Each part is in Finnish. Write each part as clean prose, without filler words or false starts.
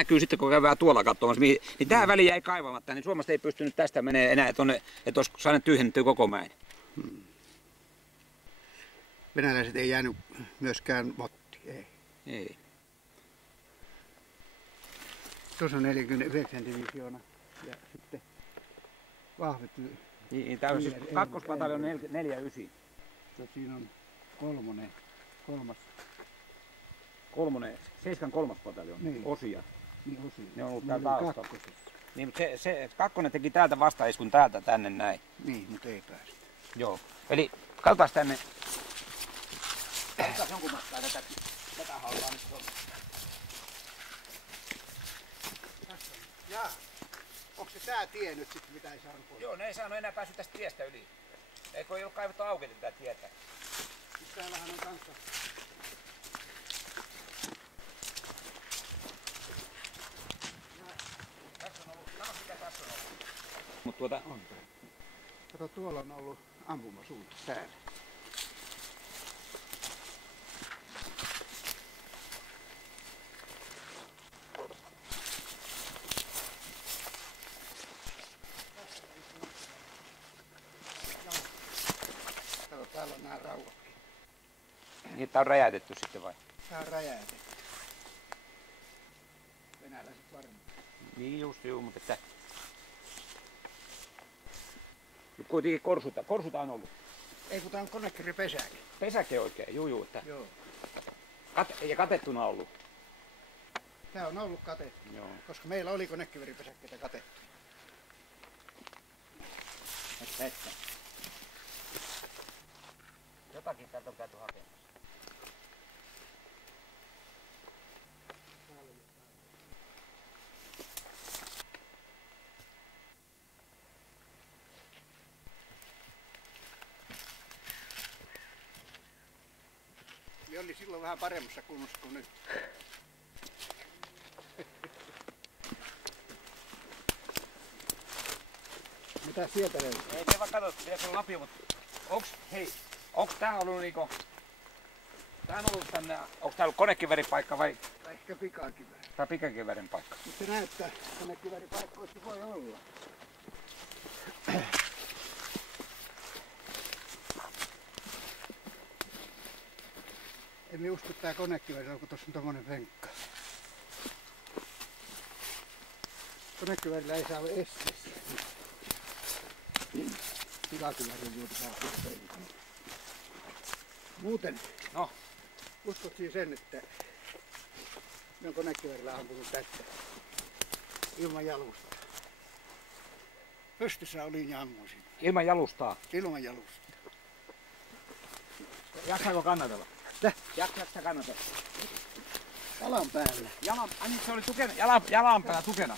näkyy sitten, kun käydään tuolla katsomassa, niin tähän väliin jäi kaivamatta, niin Suomesta ei pystynyt tästä menee enää tuonne, että olisi saaneet tyhjennettyä koko mäen. Venäläiset ei jäänyt myöskään motti, ei. Ei. Tuossa on 49 divisioona ja sitten vahvet. Niin, tämä on siis kakkospataljon 49. Siinä on kolmonen, 73. pataljon, niin. osia. Niin osia. Ne on ollut täällä taustalla. Niin, mutta se kakkonen teki täältä vastaiskun täältä tänne näin. Niin, mutta ei päästä. Joo. Eli katsotaan tänne. Katsotaan jonkun matkaa tätä haulaa nyt on. Jaa. Onko se tää tie nyt sitten, mitä ei saanut pois? Joo, ne ei saanut enää päässyt tästä tiestä yli. Eikö ei ollut kaivettu auki tätä tietä? Täällähän on kanssa. Tässä on ollut, sano mikä tässä on ollut. Mut On. Kato, tuolla on ollut ampumasuunta täällä. Kato, täällä on nämä rauhatkin. Niin, tää on räjäytetty sitten vai? Tää on räjäytetty. Venäläiset varmaan. Niin just juu, mutta että... Nyt kuitenkin korsuta on ollut. Ei, kun tää on konekirjapesäkin. Pesäke oikein, juu, että... Joo. Ja katettuna ollut. Tää on ollut katettu. Joo. Koska meillä oli konekiveripesäkkeitä katettu. Että. Jotakin täältä on käyty hakemassa. Ne oli silloin vähän paremmassa kunnossa kuin nyt. Mitä sieltä löytyy? Ei se vaan katsottu, siellä on lapio, mutta onks tää ollut niinku... Tää on ollut tänne, onks tää ollut konekiveripaikka vai... Tai ehkä pikakiväri. Tai pikakivärin paikka? Mutta se näyttää, konekiveripaikkoissa voi olla. En usko tää konekiväri, kun tuossa on tommonen venkka. Konekivärillä ei saa olla esteessä. Pikakivärin juuri saa penkka. Muuten, No. uskot siis sen, että ne on konekivärillä ampunut tästä ilman jalusta. Pystyssä olin ja ammuisin. Ilman jalustaa. Ilman jalusta. Jaksaako kannatella? Täh? Jaksaako kannatella? Jalan päällä. Niin se oli tukena, jalan päällä tukena.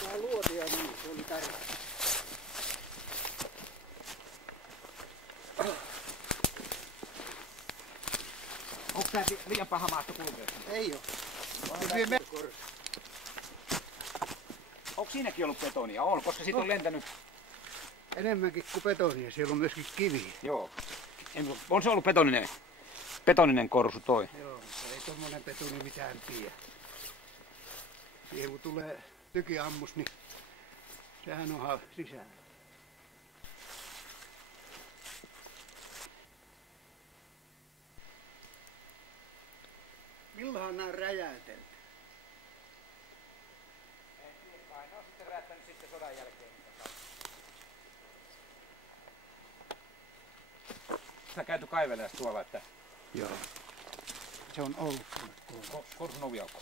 Tää luotia niin, se oli tärkeä. Onko tää liian paha maasto kulkea? Ei oo. Onko siinäkin ollut betonia? On, koska siitä on lentänyt. Enemmänkin kuin betonia, siellä on myöskin kiviä. Joo. On se ollut betoninen korsu toi. Joo, mutta ei tommonen betoni mitään tiedä. Siihen kun tulee tykiammus, niin sehän on sisään. Milloinhan nämä on räjäytelty? En tiedä kai, ne on sitten räjäyttänyt sitten sodan jälkeen. Sä käyty kaivelemaan tuolla, että... Joo. Se on ollut Korsun oviaukko.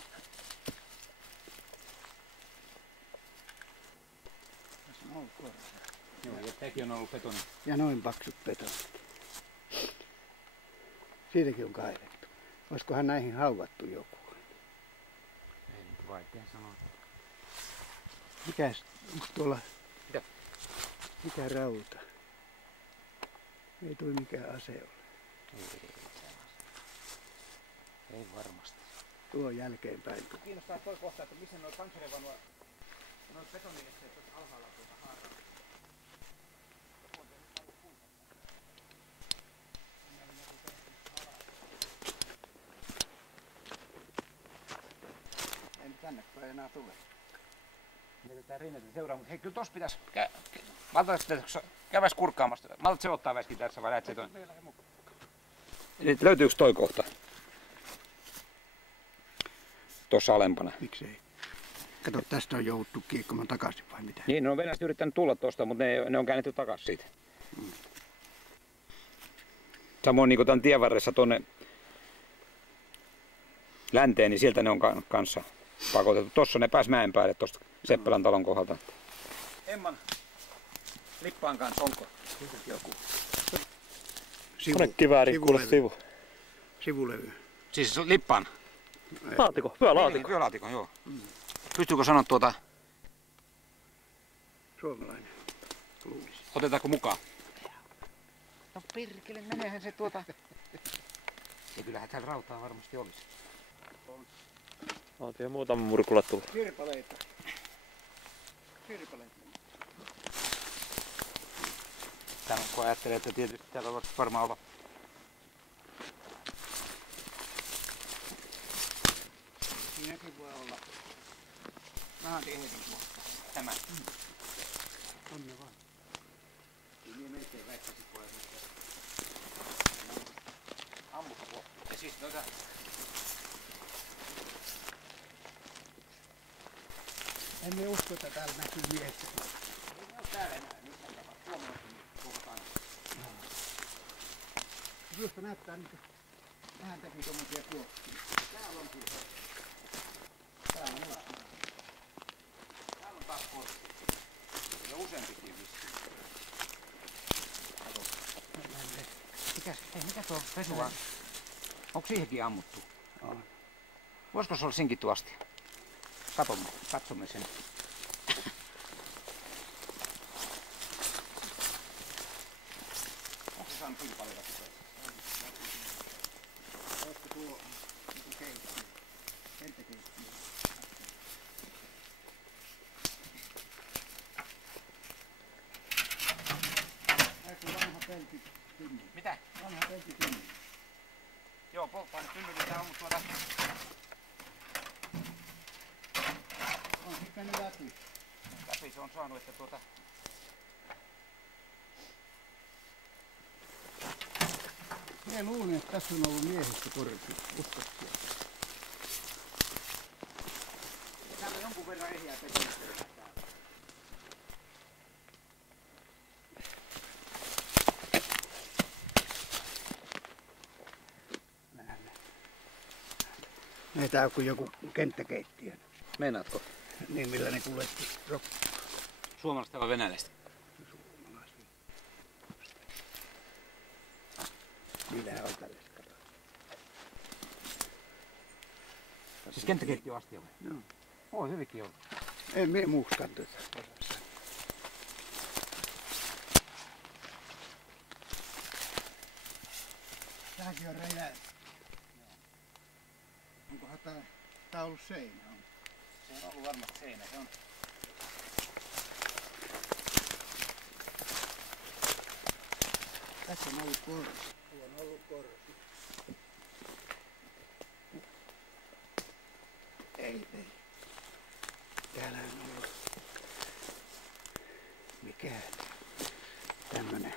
Tässä on ollut korsa. Joo, ja tämäkin on ollut betoni. Ja noin paksut betonit. Siitäkin on kaivettu. Olisikohan näihin hauvattu joku? Ei nyt vaikea sanoa. Mikäs, onko tuolla... Mitä? Mikä rauta? Ei toi mikään ase ole. Ei varmasti. Tuo on jälkeenpäin. Kiinnostaa toi kohta, että missä nuo panssarivaunua, nuo betoniesteet tuossa alhaalla tuolta haaralla. enää tule. Jätetään Rinnetä seuraa, mutta hei, kyllä tossa pitäis käväs kurkkaamassa. Maltat se ottaa väskin tässä vai lähet se toinen? Eli löytyykö toi kohta? Tuossa alempana. Miksei? Kato, tästä on jouduttu kiekkomaan takaisin vai mitä? Niin, ne on venäläiset yrittänyt tulla tosta, mutta ne on käännetty takaisin siitä. Samoin niin kuin tämän tien varressa tuonne länteen, niin sieltä ne on kanssa pakotettu. Tossa ne pääs mäen päälle tosta Seppälän talon kohdalta. Emman lippaan kanssa onko joku? Konekivääri, kuule sivu. Sivulevy. Siis lippaan? Laatikko, pyölaatikko. Pyölaatikko, joo. Pystyykö sanoa tuota? Suomalainen. Luulisi. Otetaanko mukaan? No perkele, meneehän se tuota. Ja kyllähän täällä rautaa varmasti olisi. Vaatii muutama murkulla tulla. Kirpaleita. Kirpaleita. Täällä kun ajattelee, että tietysti täällä voisi varmaan olla. Siinäkin voi olla. Vähän tiheäkin vuotta. Tämä. Onne vaan. Kyllä niin melkein väittäisin puolella. Ammusta. Ja siis noita. Emme usko, että täällä näkyy miestä. Ei ne ole täällä enää. Nyt Suomalaisen puhutaan. Minusta näyttää niin kuin vähän teki tommosia kuoppia. Täällä on kyllä. Täällä on usko. Täällä on taas kortti. Ja useampikin vissiin. Mikä tuo pesuva? Onko siihenkin ammuttu? On. Voisiko se olla sinkitty astia? Katsomme sen. Onko se saanut kilpailua sitä? Oletko tuo keittiö? Kenttäkeittiö. Eikö vanha pelti tynny? Mitä? Vanha pelti tynny. Joo, polttoainetynnyri tää ammuttua tästä. On sitten ne läpi. Läpi se on saanut, että tuota. Minä luulin, että tässä on ollut miehistökorpi. Uskottiin. Täällä on jonkun verran ehjää tekemistä. Meitä on kuin joku kenttäkeittiö. Meinaatko? Niin, millä ne kuljetti rokkaa. Suomalaista vai venäläistä? Suomalaisia. Niillähän on tällaista, kato. Siis kenttäkeittiö astia vai? Joo. Oi, hyvinkin on. En mie muuskaan tätä. Tämäkin on reijä. Onkohan tää ollut seinä? Se on ollut varmasti seinä. Se on. Tässä on ollut korsi. Tuo on ollut korsi. Ei. Täällä on ollut. Mikä? Tämmönen.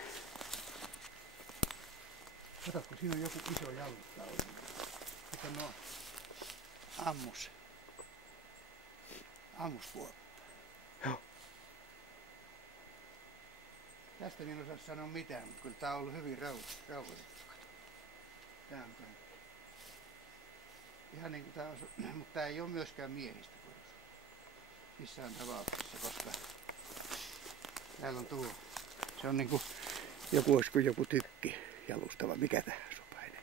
Kato, kun siinä on joku iso jalusta ollut. Mikä no? Ammuskuoppa. Joo. Tästä en osaa sanoa mitään, mutta kyllä tää on ollut hyvin rauhoitettu. Tää on kaikki. Ihan niin kuin tää on, mutta tää ei ole myöskään miehistökorsu. Missään tapauksessa, koska täällä on tuo. Se on niin kuin joku olisiko joku tykki jalustava. Mikä tähän sopailee?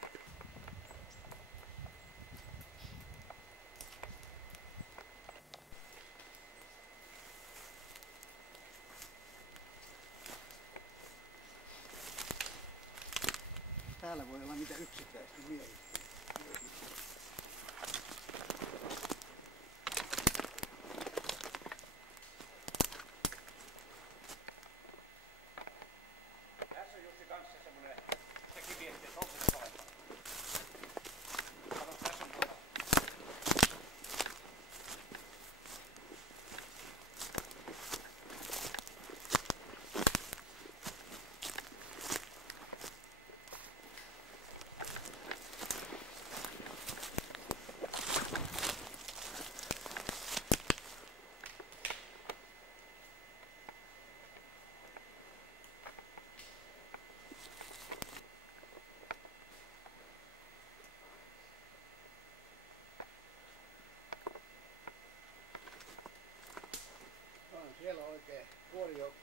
Täällä voi olla niitä yksittäistä miehiä. Tässä on Jussi kanssa semmonen sekin viesti, että onko se parempaa. Kato, tässä on tuota.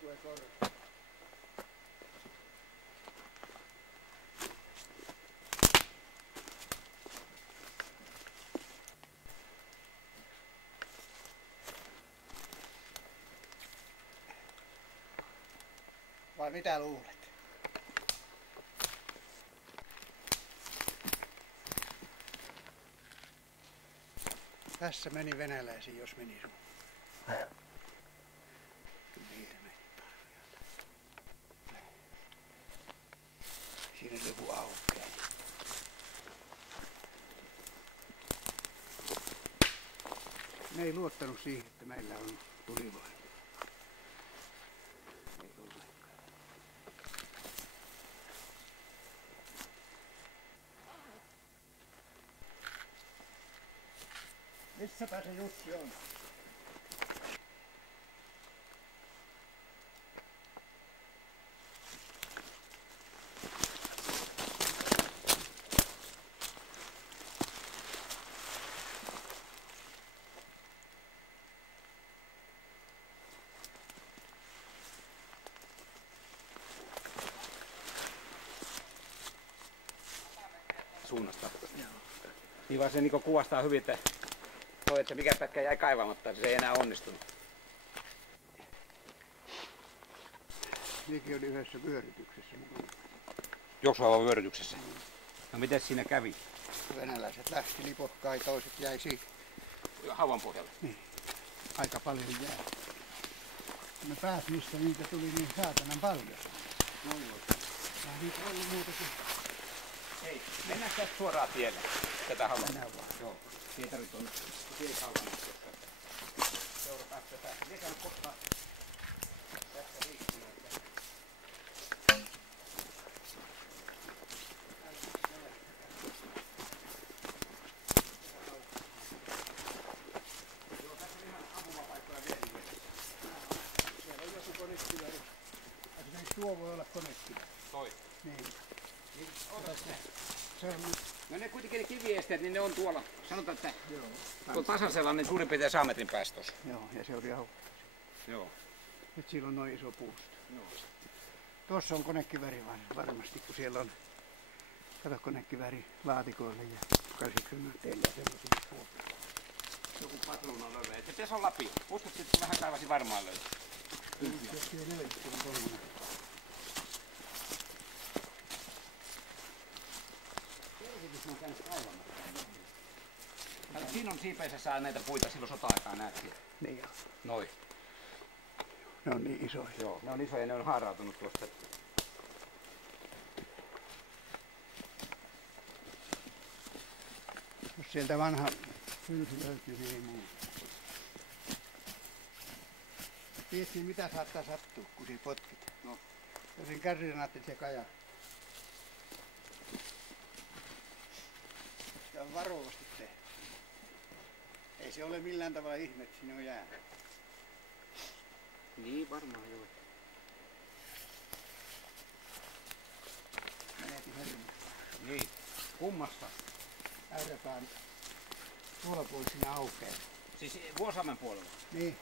tulee korva. Vai mitä luulet? Tässä meni venäläisiä, jos meni sun. Siinä joku aukeaa. Ne ei luottanut siihen, että meillä on tulivoima. Ei ollenkaan. Missäpä se Jussi on? Suunnasta. Niin vaan se Niko kuvastaa hyvin, että toi, että mikä pätkä jäi kaivamatta, se ei enää onnistunut. Niinkin oli yhdessä vyörytyksessä. Juoksuhavan vyörytyksessä. No miten siinä kävi? Venäläiset lähti lipokkaan ja toiset jäi siihen. Havan pohjalle. Niin. Aika paljon jää. Ne pääs, mistä niitä tuli niin saatanan paljon. No joo. Ei niitä ollut muuta kuin... Ei, mennään tästä suoraan tielle. Tätä haluaa. Mennään vaan. Joo. Ei tarvitse olla. Ei kaukana. Seurataan tätä. Mikä on kohta? Tästä liikkuu. Tuo voi olla konekkiväri. Toi. Niin. Otas ne. Se on nyt... No ne kuitenkin ne kiviesteet, niin ne on tuolla. Sanotaan, että Joo. tuolla tasaisella niin suurin piirtein 100 metrin päässä tossa. Joo, ja se oli auki. Joo. Nyt sillä on noin iso puusto. Joo. Tuossa on konekkiväri varmasti, kun siellä on... Kato konekkiväri laatikoille ja 80 ja semmoisia puolta. Joku patruuna löyvä. Se pitäisi olla lapio. Uskotko, että vähän kaivasi varmaan löytää? Jos siellä löytyy, on kolmonen. Selvitys on käynyt kaivamatta. Siinä on siipeensä saa näitä puita silloin sota-aikaan näet. Niin joo. Noin. Ne on niin isoja. Joo, ne on isoja ja ne on haarautunut tuosta. Jos sieltä vanha hylsy löytyy, niin ei muuta. Tiedätkö mitä saattaa sattua, kun siinä potkit? No. Ja sen kärrynaatin se kaja. Sitä on varovasti tehty. Ei se ole millään tavalla ihme, että sinne on jäänyt. Niin varmaan joo. Meneti hermo. Niin. Kummassa? Äyräpään tuolla puolella sinne aukeaa. Siis Vuosamen puolella? Niin,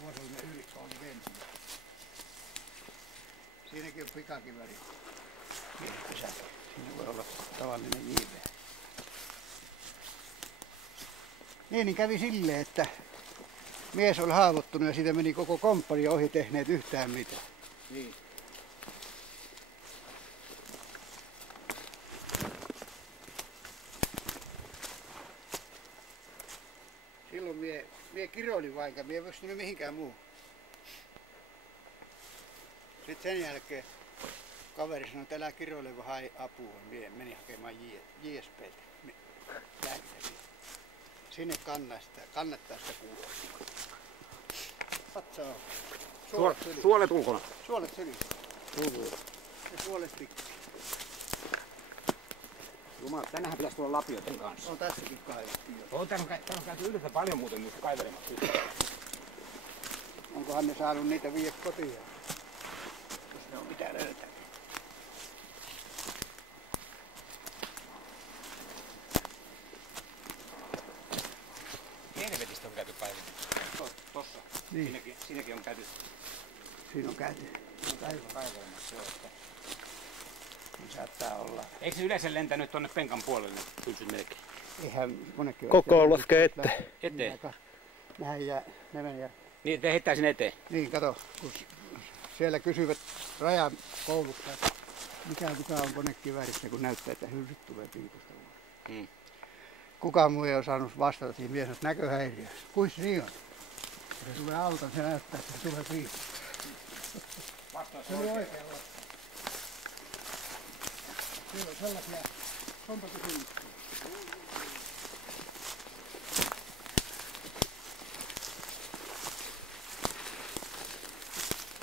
Vuosamen yli oli vensi. Siinäkin on pikakiväri. Pieni pesäke. Siinä voi olla tavallinen jiiveä. Niin kävi silleen, että mies oli haavoittunut ja siitä meni koko komppani ohi tehneet yhtään mitään. Niin. Silloin mie kiroilin vain, enkä mie pystynyt mihinkään muuhun. Sitten sen jälkeen kaveri sanoi, että älä kiroile, vaan hae apua. Mie menin hakemaan JSP:ltä lääkäriä. Sinne kannattaa sitä kuulla. Katsoa. Suolet ulkona. Suolet sylissä. Ja suolet pikki. Jumala, tänähän pitäisi tulla lapioiden kanssa. On tässäkin kaivettu jo. Täällä on käyty yhdessä paljon muuten myös kaivelemassa. Onkohan ne saanut niitä viedä kotiin? Jos ne on mitä löytää. Helvetistä on käyty kaivelemassa. Tossa. Niin. Siinäkin on käyty. Siinä on käyty kaivoimassa jo, että niin saattaa olla. Eikö se yleensä lentänyt tuonne penkan puolelle pylsyt melkein? Eihän monekin Koko laskee Eteen? Nehän jää, ne menee. Niin, te heittää sinne eteen? Niin, kato, kun siellä kysyvät rajakoulussa, että mikä on konekiväärissä, kun näyttää, että hylsyt tulee piipusta. Kukaan muu ei osannut vastata siihen mies, että näköhäiriö. Kuis se niin on? Se tulee alta, se näyttää, että se tulee piipusta. Se oli oikein vasta. Siellä on sellaisia kompakysymyksiä.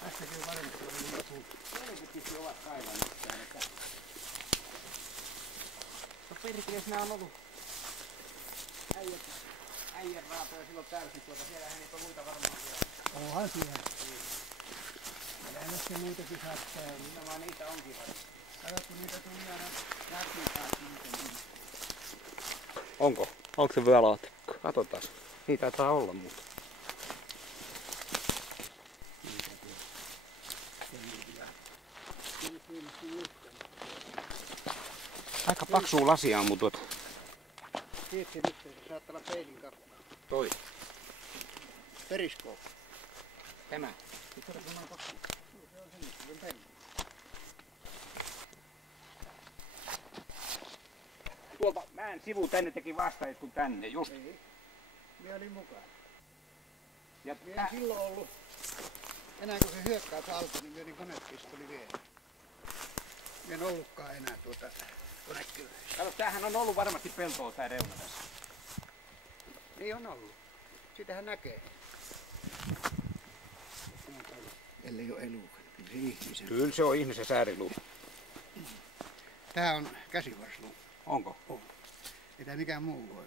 Tässäkin on varmasti ollut joku. Selkeästi ovat kaivannissaan, että... No perkelees nää on ollut äijät raatoja silloin täysin siellähän niitä on muita varmaan siellä. Onhan siellä. Kyllähän se muitakin saattaa. Nimenomaan niitä onkin varmaan. Kato, kun niitä tulee aina läppiin niitä. Onko? Onko se vyölaatikko? Katsotaan. Niitä taitaa olla muuta. Aika paksua lasia on mutut. Tiedätkö nyt, se saattaa olla peilin kappale. Toi. Periskooppi. Tämä. Se on sen peilin. Tuolta mäen sivu tänne teki vastaisku tänne, just. Ei. Minä olin mukaan. Ja Minä en silloin ollut. Enää kun se hyökkäys alkoi, niin minä olin konepistoli vielä. Minä en ollutkaan enää konekiväärissä. kato, tämähän on ollut varmasti peltoa tää reuna tässä. Niin on ollut. Sitähän näkee. Ellei ole elukan, kyllä se ihmisen. Kyllä se on ihmisen sääriluu. Tää on käsivarsluu. Onko? On. Ei tää mikään muu voi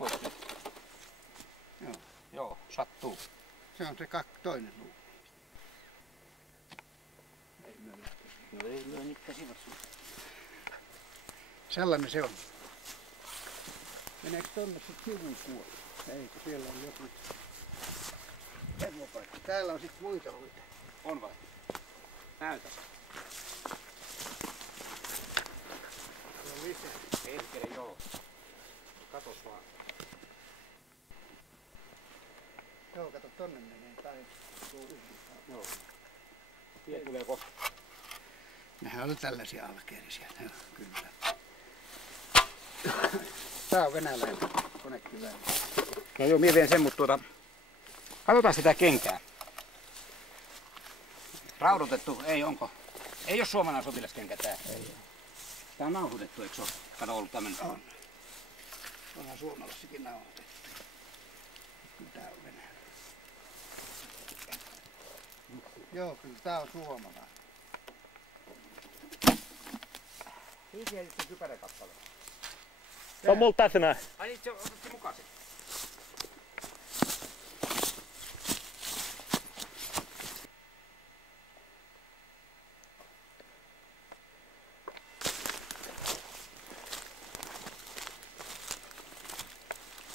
olla. Joo. Joo, sattuu. Se on se toinen luu. No ei lyö niitä käsivarsluu. Sellainen se on. Meneekö tonne sit sivupuoli? Eikö siellä on joku termopaikka. Täällä on sit muita luita. On vai? Näytä. Se on lisää. Hetkinen joo. Katos vaan. Joo, kato tonne menee tai tuo yhdistää. Joo. Tie tulee kohta. Nehän oli tällaisia alkeellisia. Joo, kyllä. Tää on venäläinen konekivääri. No joo, mie vien sen, mutta katsotaan sitä kenkää. Raudoitettu, ei onko? Ei oo suomalainen sotilaskenkä tää. Ei. Tää on nauhoitettu, eikö oo? Kato ollut tämmönen. On. Onhan suomalaissakin nauhoitettu. Kyllä tää on venäläinen. Joo, kyllä tää on suomalainen. Niin siellä se kypäräkappale. Se on mulla tässä näin. Ai niin, se otettu mukaan se.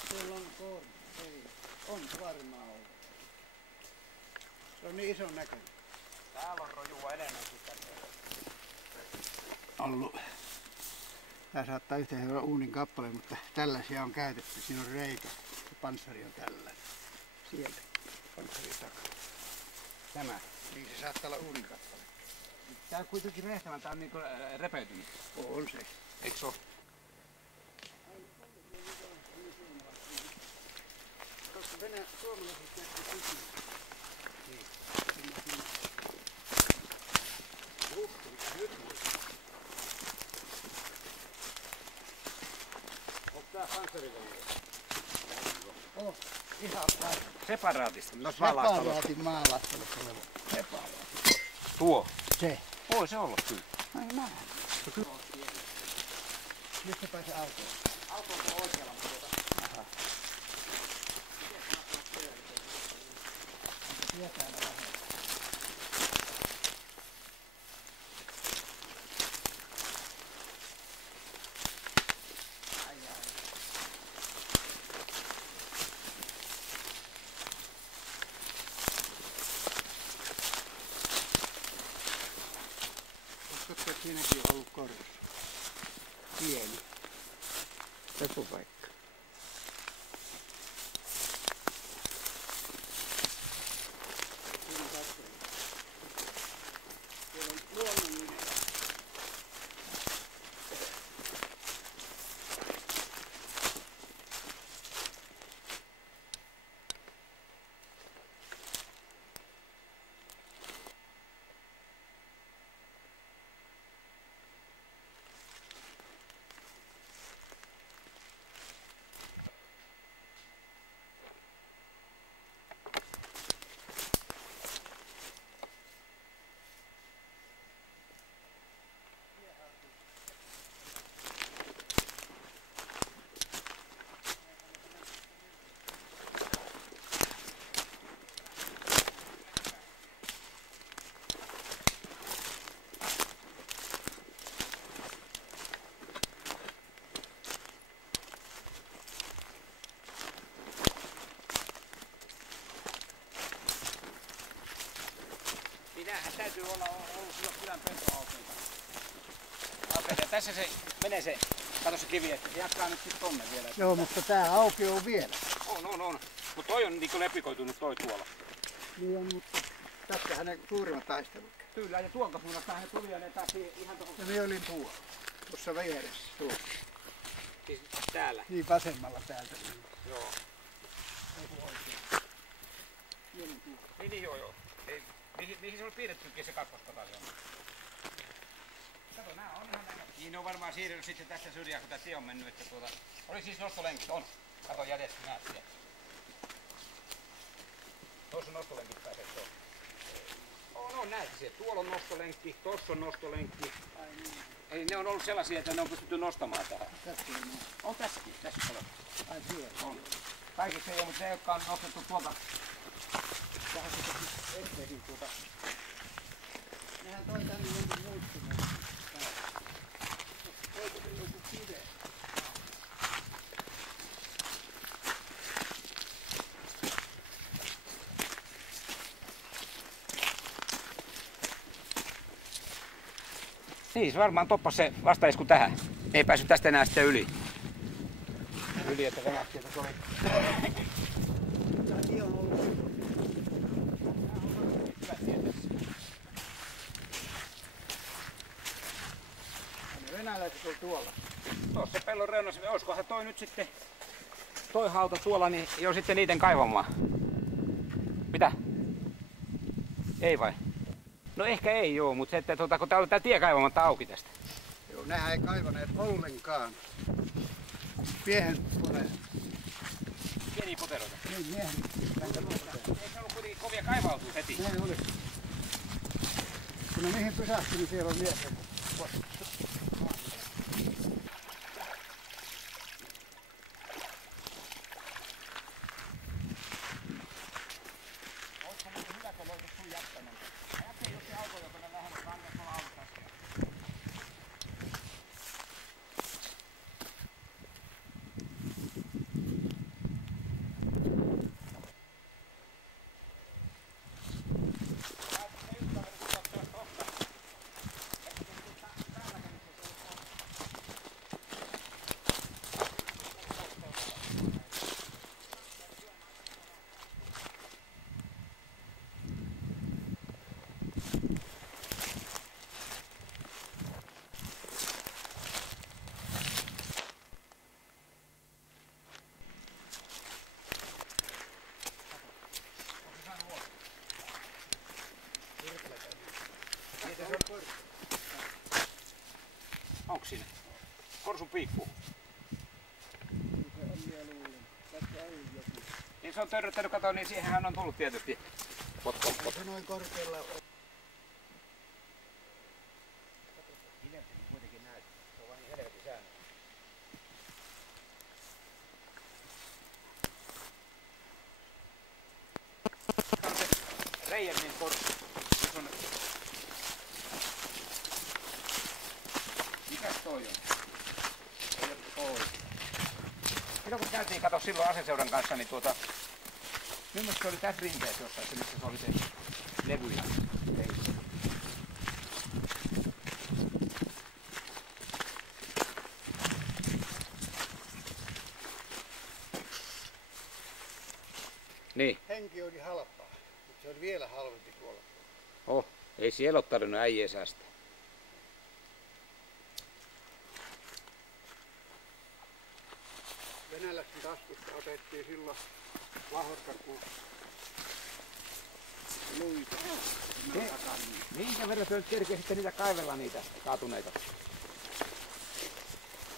Siellä on korni. Ei. On se varmaan ollut. Se on niin ison näköinen. Täällä on rojua enemmän sitä. Ollut. Tää saattaa yhteen olla uunin kappale, mutta tällaisia on käytetty. Siinä on reikä. Se panssari on tällainen. Sieltä. Panssari takana. Tämä. Niin se saattaa olla uunin kappale. Tää on kuitenkin rehtävän, tää on niinku repeytynyt. On se. Eiks oo? Koska suomalaiset näkyy kysyä. Niin. Onko tää panssarivaunu? Oh, ihan päin. Separaatisti. No Separaatin maalastelussa oleva. Separaatti. Tuo. Se. Voi se olla kyllä. Ai näin. Nyt se pääsee autoon. Auto on tuolla oikealla, mutta Aha. Tietää vähän. että siinäkin on ollut korjus. Pieni. Pesupaikka. Siinä on katsella. Siellä on luonnollinen. Näähän täytyy olla ollut silloin kylän pentoaukeita. Tässä se menee se, kato se kivi, että se jatkaa nyt sit tonne vielä. Joo, mutta tää auki on vielä. On. Mut toi on niinku lepikoitunut toi tuolla. Niin on, mutta tässähän ne suurimmat taistelut. Kyllä, ja tuolta suunnasta he tuli ja ne pääsi ihan tuohon. Ja minä olin tuolla. Tuossa vieressä. Tuolla. Siis täällä. Niin vasemmalla täältä. Joo. Eiku oikein. Pieni tuo. Niin joo. Ei, mihin se oli piirrettykin se kakkospataljona? Kato, nää on ihan näin. Niin ne on varmaan siirrynyt sitten tästä syrjään, kun tää tie on mennyt, että oli siis nostolenkit, on. Kato jätetty, näet siellä. Tuossa on nostolenkit pääsee tuolla. On näet siellä. Tuolla on nostolenkki, tossa on nostolenkki. Ai niin. Eli ne on ollut sellaisia, että ne on pystytty nostamaan tähän. Tässä on. On tässäkin, tässä on. Ai siellä. On. Kaikissa ei ole, mutta ne, jotka on nostettu tuolta. Tähän sitten esteisiin tuolta. Nehän toi tänne jonkun muuttuneen. Toiko se joku kive? Niin, se varmaan toppasi se vastaisku tähän. Ei päässyt tästä enää sitten yli. Että venähti, että se oli. Tämä tie on ollut Hyvä tietysti. ne venäläiset on tuolla. Tuossa pellon reunassa, olisikohan toi nyt sitten, toi hauta tuolla, niin jo sitten niiden kaivamaan. Mitä? Ei vai? No ehkä ei joo, mutta se, että kun tää oli tää tie kaivamatta auki tästä. Joo, nehän ei kaivaneet ollenkaan. Miehen puoleen. Pieniä poteroita. Niin, miehen. Eikö se ollut kuitenkin kovia kaivautua heti? Näin oli. Kun ne mihin pysähtyi, niin siellä on mies. Olisiko muuten hyvä, kun löytäisi sun jättämään? Ajattelin just se auto, joka on lähellä rannan tuolla autossa. Onko siinä? Korsun piikku. Niin se on törröttänyt, kato, niin siihenhän on tullut tietysti. Se noin korkealla on. Hidempikin kuitenkin näyttää. Se on vaan niin helvetin säännö. Tämä on se Reijermin korsu. Se on... Mikäs toi on? Ei ole toi. Silloin kun käytiin kato silloin aseseuran kanssa, niin mielestäni se oli tässä rinteessä jossain, se missä se oli se levy ja reissä. Niin. henki oli halpaa, mutta se oli vielä halvempi tuolla. Ei siellä ole tarvinnut äijää säästää. Venäläisten taskusta otettiin silloin vahvasta kuin luita. Minkä verran te nyt kerkesitte niitä kaivella niitä kaatuneita?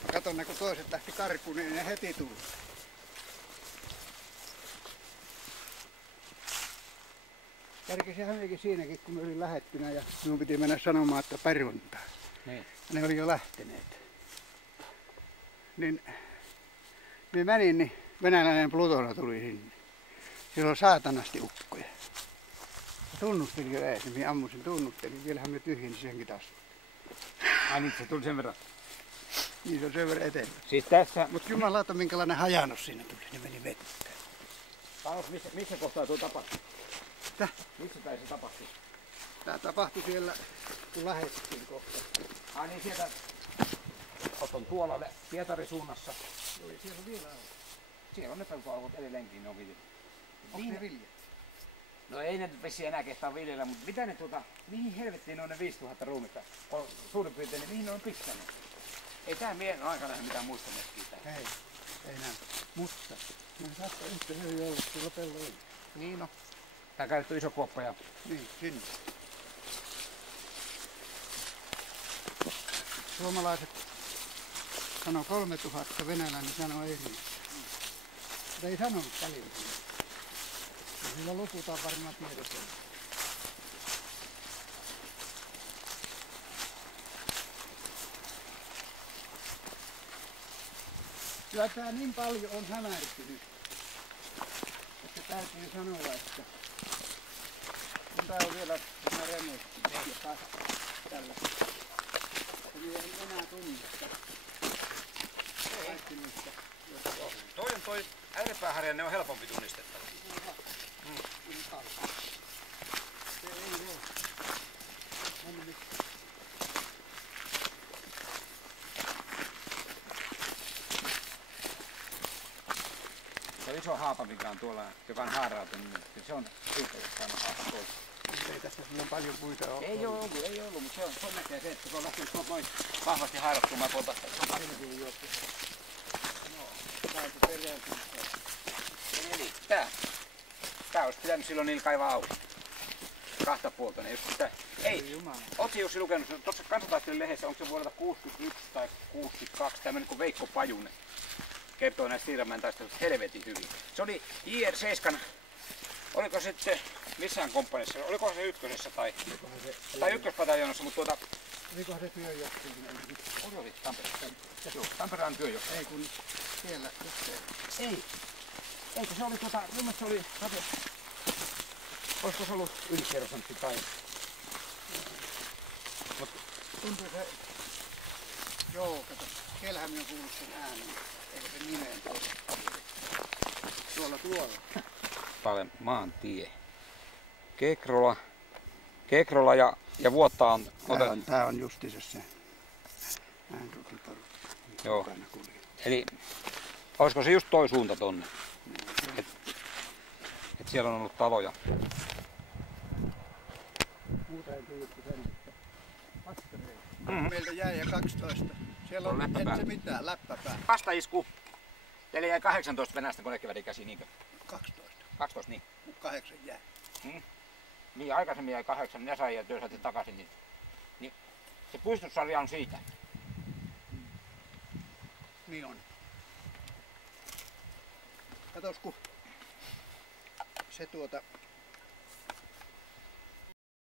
Mä katon, kun toiset lähti karkuun, niin ne heti tuli. Kerkesihän mekin siinäkin, kun me olin lähettynä ja minun piti mennä sanomaan, että peruntaa. Niin. Ne oli jo lähteneet. Niin minä menin, niin venäläinen Plutona tuli sinne. Siellä on saatanasti ukkoja. Mä tunnustelin jo ees, niin minä ammusin tunnustelin. Vielähän me tyhjensin senkin taskuun. Ai niin, se tuli sen verran. Niin se on sen verran eteenpäin. Siis tässä... Mut jumalauta minkälainen hajannus siinä tuli, niin meni vettä. Panos, missä kohtaa tuo tapahtui? Täh? Missä päin se tapahtui? Tää tapahtui siellä, kun lähdettiin kohta. Ai niin, sieltä... Oton tuolla Pietarin suunnassa. Joo, siellä on vielä auto. Siellä on ne peltoaukot edelleenkin, ne on viljelty. Onko ne vilja? No ei ne nyt vissiin enää kehtaa viljellä, mutta mitä ne mihin helvettiin on ne 5000 ruumista? Suurin piirtein, niin mihin ne on pistänyt? Ei tää miehen aikana mitään muista merkkiä täällä. Ei näy. Mutta me saattaa yhtä hyvin olla tuolla pelloilla. Niin no. Tää käytetty iso kuoppa ja... Niin, sinne. Suomalaiset sanoo 3000, venäläinen sanoo eri. Mutta ei sanonut välillä. Ja sillä lukutaan varmaan tiedossa. Kyllä tää niin paljon on hämärtynyt, että täytyy sanoa, että kun tää on vielä tämä remontti ja taas tällä, niin ei enää tunnista kaikki niistä. Toi ääripääharja, ne on helpompi tunnistettava. Se ei ole. Se iso haapa, mikä on tuolla, joka on haarautunut, niin se on siitä, jossa on haapa pois. Ei tässä silloin paljon puita ole. Ei ollut, mutta se on näkee se, että se on lähtenyt noin vahvasti haarautumaan tuolta. Se on paljon juoksu. Täältä perään. Eli tää olisi pitänyt silloin niillä kaivaa auki. Kahta puolta, ne tää. Ei, ootko Jussi lukenut, tuossa Kansantaistelun lehdessä, onko se vuodelta 61 tai 62, tämmönen kuin Veikko Pajunen kertoo näistä Siiramäen taistelusta helvetin hyvin. Se oli JR7, oliko sitten missään komppanissa, oliko se ykkösessä tai ykköspataljonassa, mutta Olikohan se työjohtaja? oli Tampereella. Joo, Tampereen työjohtaja. Ei kun siellä Ei. Eikö se oli mun se oli, olisiko se ollut ylikerrosantti tai... tuntuu se... Joo, kato. Siellähän minä on kuullut sen äänen. Eikä se nimeen tuolla. Paljon maantie. Kekrola ja Vuotta on... Tää on justiinsa se. Joo. Eli olisiko se just toi suunta tonne? Et siellä on ollut taloja. Muuta ei tullut kuin sen, että pastareita. Meiltä jäi ja 12. Siellä on läppäpää. et se mitään, läppäpää. Vastaisku. Teille jäi 18 venäläistä konekivärikäsiä, niinkö? 12. 12, niin. 8 jäi. Niin, aikaisemmin jäi 8, ne sai ja työ saatiin takaisin. Niin, se puistussarja on siitä. Niin on. Katos kun se